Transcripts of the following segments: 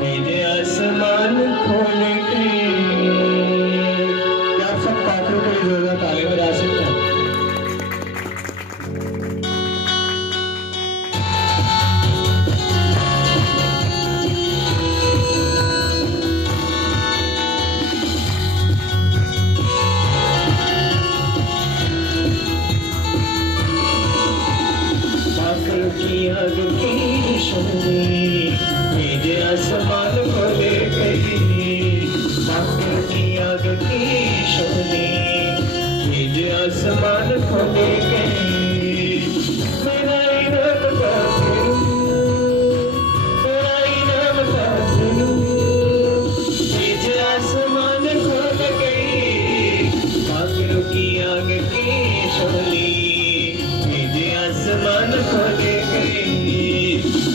मेरे आसमान खोल के। क्या आप सब काफिरों के लिए जोरदार ताली बजा सकते हैं? पागल की आग की शोले मेरे आसमान खोले गई। पागल की आग की शोले मेरे आसमान खोले गई। मेरा इनाम काफिरू, मेरा इनाम काफिरू मेरे आसमान खोल गई। पागल की आग की शोले मेरे आसमान खोले गई।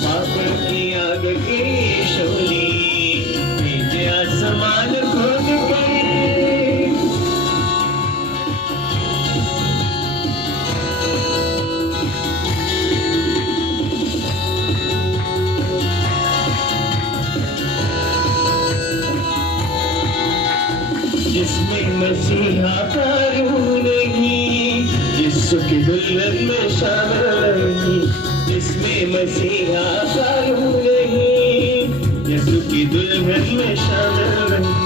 पागल की आग की शोले मेरे आसमान खोल गई। जिसमें मसीहा का रूह नहीं, यीशु की दुल्हन में शामिल नहीं। जिसमें मसीहा का रूह नहीं, यीशु की दुल्हन में शामिल नहीं।